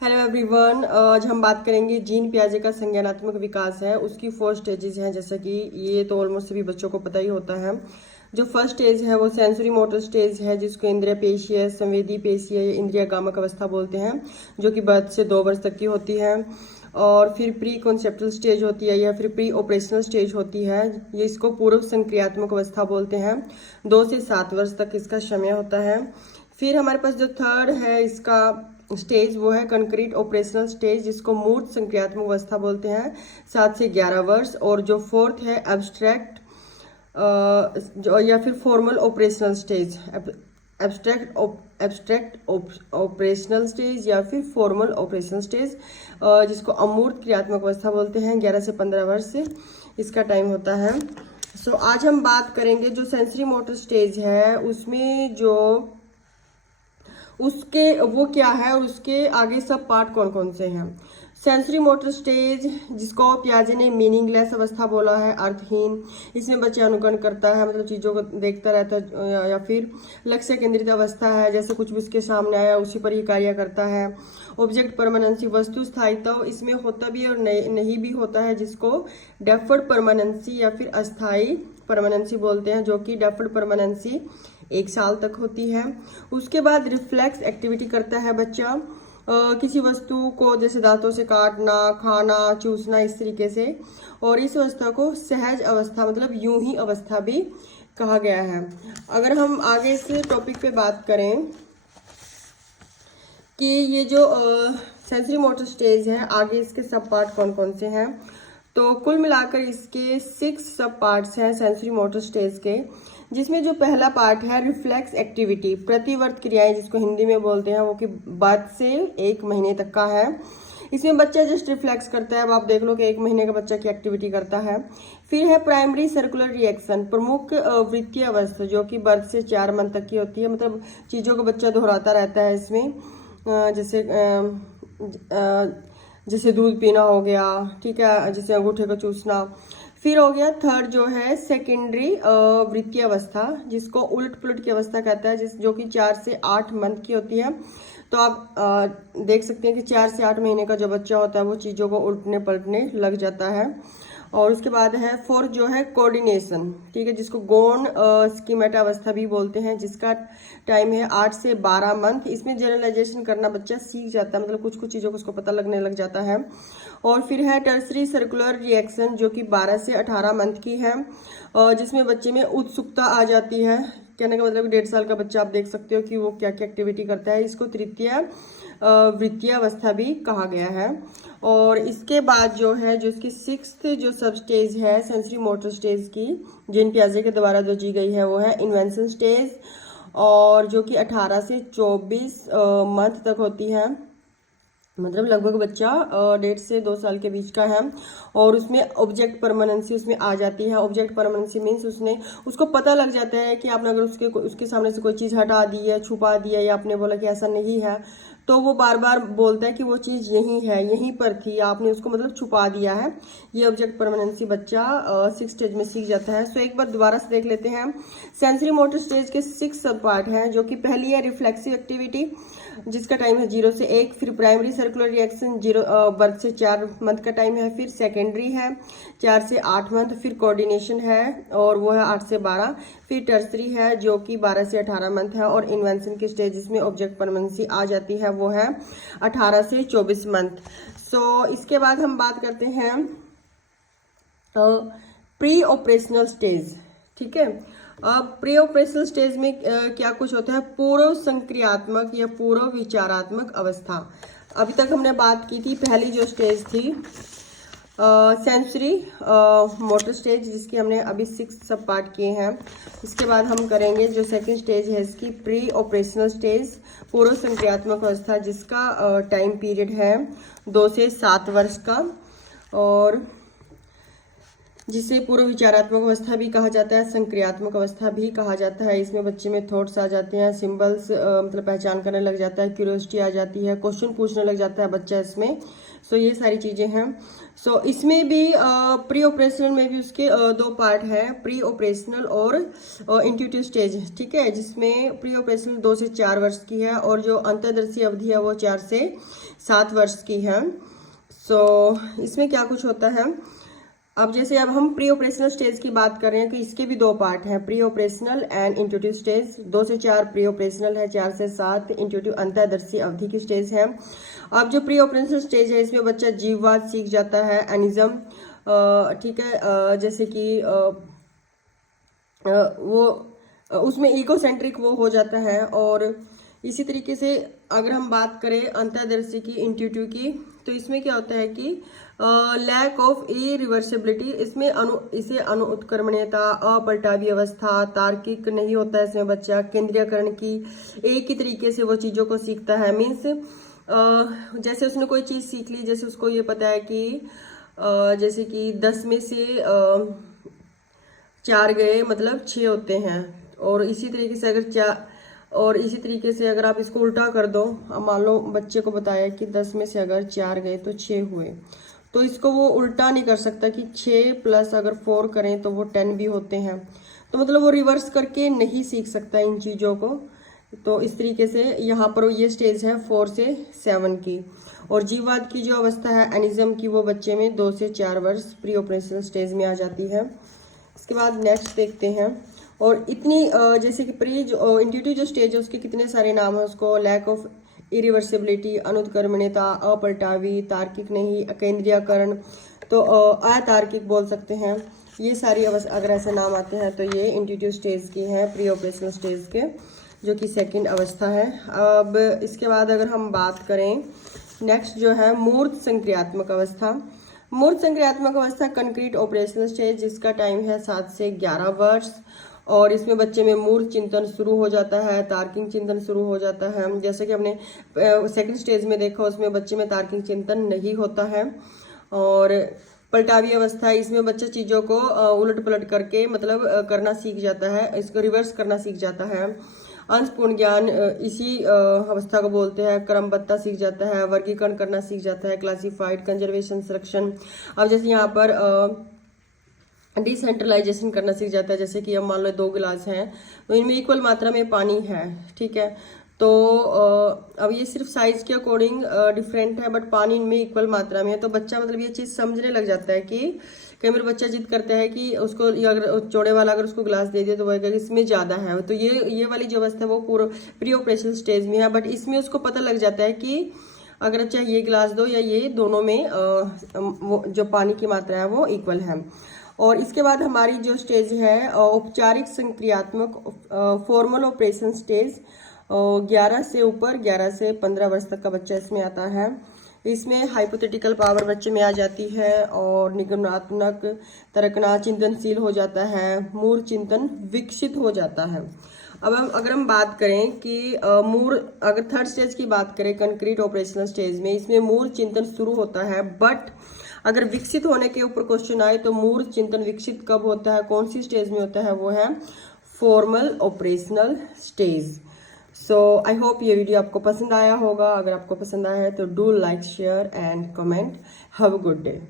Hello everyone, आज हम बात करेंगे जीन पियाजे का संज्ञानात्मक विकास है उसकी 4 स्टेजेस हैं। जैसा कि ये तो ऑलमोस्ट सभी बच्चों को पता ही होता है। जो फर्स्ट स्टेज है वो सेंसरी मोटर स्टेज है, जिसको इंद्रिय पेशीय, संवेदी पेशीय या इंद्रिय गामक अवस्था बोलते हैं, जो कि बर्थ से 2 वर्ष तक की होती है। और फिर प्री कॉन्सेप्टल स्टेज होती है या फिर प्री ऑपरेशनल स्टेज होती है, ये इसको पूर्व संक्रियात्मक अवस्था बोलते हैं। 2 से 7 वर्ष तक इसका समय होता है। फिर हमारे पास जो थर्ड है इसका स्टेज वो है कंक्रीट ऑपरेशनल स्टेज, जिसको मूर्त संक्रियात्मक अवस्था बोलते हैं, 7 से 11 वर्ष। और जो फोर्थ है एब्स्ट्रैक्ट या फिर formal operational stage, abstract operational stage या फिर फॉर्मल ऑपरेशनल स्टेज, जिसको अमूर्त क्रियात्मक अवस्था बोलते हैं। 11 से 15 वर्ष से इसका टाइम होता है। सो आज हम बात करेंगे जो सेंसरी मोटर स्टेज है उसमें जो उसके वो क्या है और उसके आगे सब पार्ट कौन कौन से हैं। सेंसरी मोटर स्टेज, जिसको पियाजे ने मीनिंगलेस अवस्था बोला है, अर्थहीन। इसमें बच्चा अनुकरण करता है, मतलब चीज़ों को देखता रहता है, या फिर लक्ष्य केंद्रित अवस्था है, जैसे कुछ भी उसके सामने आया उसी पर ही कार्य करता है। ऑब्जेक्ट परमानेंसी, वस्तु स्थायित्व इसमें होता भी और नहीं भी होता है, जिसको डेफर्ड परमानेंसी या फिर अस्थायी परमानेंसी बोलते हैं, जो कि डेफर्ड परमानेंसी 1 साल तक होती है। उसके बाद रिफ्लेक्स एक्टिविटी करता है बच्चा, किसी वस्तु को जैसे दांतों से काटना, खाना, चूसना, इस तरीके से। और इस अवस्था को सहज अवस्था मतलब यूं ही अवस्था भी कहा गया है। अगर हम आगे इस टॉपिक पे बात करें कि ये जो सेंसरी मोटर स्टेज है, आगे इसके सब पार्ट कौन कौन से हैं, तो कुल मिलाकर इसके 6 सब पार्ट्स हैं सेंसरी मोटर स्टेज के। जिसमें जो पहला पार्ट है रिफ्लेक्स एक्टिविटी, प्रतिवर्त क्रियाएं जिसको हिंदी में बोलते हैं, वो कि बर्थ से 1 महीने तक का है। इसमें बच्चा जस्ट रिफ्लेक्स करता है। अब आप देख लो कि 1 महीने का बच्चा की एक्टिविटी करता है। फिर है प्राइमरी सर्कुलर रिएक्शन, प्रमुख वृत्तीय अवस्था, जो कि बर्थ से 4 मंथ तक की होती है, मतलब चीज़ों को बच्चा दोहराता रहता है इसमें, जैसे दूध पीना हो गया, ठीक है, जैसे अंगूठे को चूसना। फिर हो गया थर्ड जो है सेकेंडरी वृत्तीय अवस्था, जिसको उलट पुलट की अवस्था कहता है, जो कि 4 से 8 मंथ की होती है। तो आप देख सकते हैं कि 4 से 8 महीने का जो बच्चा होता है वो चीज़ों को उल्टने पलटने लग जाता है। और उसके बाद है फोर्थ जो है कोऑर्डिनेशन, ठीक है, जिसको गौण स्कीमेटा अवस्था भी बोलते हैं, जिसका टाइम है 8 से 12 मंथ। इसमें जनरलाइजेशन करना बच्चा सीख जाता है, मतलब कुछ कुछ चीज़ों को उसको पता लगने लग जाता है। और फिर है टर्सरी सर्कुलर रिएक्शन, जो कि 12 से 18 मंथ की है, जिसमें बच्चे में उत्सुकता आ जाती है। कहने का मतलब 1.5 साल का बच्चा आप देख सकते हो कि वो क्या क्या एक्टिविटी करता है। इसको तृतीय वृत्तीय अवस्था भी कहा गया है। और इसके बाद जो है जो इसकी 6th जो सब स्टेज है सेंसरी मोटर स्टेज की, जीन पियाजे के द्वारा जो दी गई है, वो है इन्वेंशन स्टेज, और जो कि 18 से 24 मंथ तक होती है, मतलब लगभग बच्चा 1.5 से 2 साल के बीच का है। और उसमें ऑब्जेक्ट परमानेंसी उसमें आ जाती है। ऑब्जेक्ट परमानेंसी मीन्स उसको पता लग जाता है कि आपने अगर उसके सामने से कोई चीज़ हटा दी है, छुपा दी है, या आपने बोला कि ऐसा नहीं है, तो वो बार बार बोलता है कि वो चीज़ यहीं है, यहीं पर थी, आपने उसको मतलब छुपा दिया है। ये ऑब्जेक्ट परमानेंसी बच्चा 6 स्टेज में सीख जाता है। सो एक बार दोबारा से देख लेते हैं। सेंसरी मोटर स्टेज के 6 सब पार्ट हैं, जो कि पहली है रिफ्लेक्सिव एक्टिविटी, जिसका टाइम है 0 से 1। फिर प्राइमरी सर्कुलर रिएक्शन 0 बर्थ से 4 मंथ का टाइम है। फिर सेकेंडरी है 4 से 8 मंथ। फिर कोऑर्डिनेशन है और वो है 8 से 12। फिर टर्सरी है जो कि 12 से 18 मंथ है। और इन्वेंशन की स्टेज जिसमें ऑब्जेक्ट परमानेंसी आ जाती है वो है 18 से 24 मंथ। सो इसके बाद हम बात करते हैं प्री ऑपरेशनल स्टेज, ठीक है। अब प्री ऑपरेशनल स्टेज में क्या कुछ होता है, पूर्व संक्रियात्मक या पूर्व विचारात्मक अवस्था। अभी तक हमने बात की थी पहली जो स्टेज थी सेंसरी मोटर स्टेज, जिसकी हमने अभी 6 सब पार्ट किए हैं। इसके बाद हम करेंगे जो सेकंड स्टेज है इसकी प्री ऑपरेशनल स्टेज, पूर्व संक्रियात्मक अवस्था, जिसका टाइम पीरियड है 2 से 7 वर्ष का। और जिसे पूर्व विचारात्मक अवस्था भी कहा जाता है, संक्रियात्मक अवस्था भी कहा जाता है। इसमें बच्चे में थॉट्स आ जाते हैं, सिंबल्स मतलब पहचान करने लग जाता है, क्यूरियोसिटी आ जाती है, क्वेश्चन पूछने लग जाता है बच्चा इसमें। सो ये सारी चीजें हैं। सो इसमें भी प्री ऑपरेशनल में भी उसके दो पार्ट है, प्री ऑपरेशनल और इंट्यूटिव स्टेज, ठीक है, जिसमें प्री ऑपरेशनल 2 से 4 वर्ष की है और जो अंतर्दर्शी अवधि है वो 4 से 7 वर्ष की है। सो इसमें क्या कुछ होता है, अब जैसे अब हम प्री ऑपरेशनल स्टेज की बात कर रहे हैं कि इसके भी दो पार्ट हैं, pre operational and intuitive stage. 2 से 4 प्री ऑपरेशनल है, 4 से 7 इंट्यूटिव अंतर्दर्शी अवधि की स्टेज है। अब जो प्री ऑपरेशनल स्टेज है इसमें बच्चा जीववाद सीख जाता है, एनिज्म, ठीक है, जैसे कि वो उसमें इकोसेंट्रिक वो हो जाता है। और इसी तरीके से अगर हम बात करें अंतर्दर्शी की, इंट्यूटिव की, तो इसमें क्या होता है कि लैक ऑफ इरिवर्सिबिलिटी, इसमें इसे अनुत्क्रमणीयता, अपलटावी अवस्था, तार्किक नहीं होता है इसमें बच्चा, केंद्रीयकरण की एक ही तरीके से वो चीजों को सीखता है। मीन्स जैसे उसने कोई चीज सीख ली, जैसे उसको ये पता है कि जैसे कि 10 में से 4 गए मतलब 6 होते हैं, और इसी तरीके से अगर आप इसको उल्टा कर दो, मान लो बच्चे को बताया कि 10 में से अगर 4 गए तो 6 हुए, तो इसको वो उल्टा नहीं कर सकता कि 6 प्लस अगर 4 करें तो वो 10 भी होते हैं। तो मतलब वो रिवर्स करके नहीं सीख सकता इन चीज़ों को। तो इस तरीके से यहाँ पर ये स्टेज है 4 से 7 की। और जीववाद की जो अवस्था है एनिज्म की, वो बच्चे में 2 से 4 वर्ष प्री ऑपरेशनल स्टेज में आ जाती है। इसके बाद नेक्स्ट देखते हैं। और इतनी जैसे कि प्री जो इंट्यूटिव जो स्टेज है उसके कितने सारे नाम है उसको, लैक ऑफ इरिवर्सिबिलिटी, अनुत्क्रमणीयता, अपलटावी, तार्किक नहीं, अकेंद्रीयकरण, तो अतार्किक बोल सकते हैं। ये सारी अगर ऐसे नाम आते हैं तो ये इंट्यूटिव स्टेज की है, प्री ऑपरेशनल स्टेज के, जो कि सेकंड अवस्था है। अब इसके बाद अगर हम बात करें नेक्स्ट जो है मूर्त संक्रियात्मक अवस्था। मूर्त संक्रियात्मक अवस्था कंक्रीट ऑपरेशनल स्टेज, जिसका टाइम है 7 से 11 वर्ष। और इसमें बच्चे में मूर्त चिंतन शुरू हो जाता है, तार्किक चिंतन शुरू हो जाता है। जैसे कि हमने सेकंड स्टेज में देखा, उसमें बच्चे में तार्किक चिंतन नहीं होता है। और पलटावी अवस्था, इसमें बच्चा चीज़ों को उलट पलट करके मतलब करना सीख जाता है, इसको रिवर्स करना सीख जाता है। अंशपूर्ण ज्ञान इसी अवस्था को बोलते हैं। क्रमबद्धता सीख जाता है, वर्गीकरण करना सीख जाता है, क्लासिफाइड, कंजर्वेशन, संरक्षण। अब जैसे यहाँ पर डिसेंट्रलाइजेशन करना सीख जाता है। जैसे कि अब मान लो 2 गिलास हैं तो इनमें इक्वल मात्रा में पानी है, ठीक है, तो अब ये सिर्फ साइज के अकॉर्डिंग डिफरेंट है, बट पानी इनमें इक्वल मात्रा में है। तो बच्चा मतलब ये चीज़ समझने लग जाता है कि कई बार बच्चा जिद करता है कि उसको अगर चौड़े वाला अगर उसको गिलास दे दिया तो वह इसमें ज़्यादा है। तो ये वाली जो अवस्था है वो पूरा प्री ऑपरेशनल स्टेज में है, बट इसमें उसको पता लग जाता है कि अगर अच्छा ये गिलास दो या ये, दोनों में वो जो पानी की मात्रा है वो इक्वल है। और इसके बाद हमारी जो स्टेज है औपचारिक संक्रियात्मक फॉर्मल ऑपरेशन स्टेज, 11 से ऊपर 11 से 15 वर्ष तक का बच्चा इसमें आता है। इसमें हाइपोथेटिकल पावर बच्चे में आ जाती है और निगमनात्मक तरकना चिंतनशील हो जाता है, मूल चिंतन विकसित हो जाता है। अब अगर हम बात करें कि अगर थर्ड स्टेज की बात करें कंक्रीट ऑपरेशनल स्टेज में, इसमें मूल चिंतन शुरू होता है, बट अगर विकसित होने के ऊपर क्वेश्चन आए तो मूल चिंतन विकसित कब होता है, कौन सी स्टेज में होता है, वो है formal operational stage. So I hope ये वीडियो आपको पसंद आया होगा। अगर आपको पसंद आया है तो do like, share and comment. Have a good day.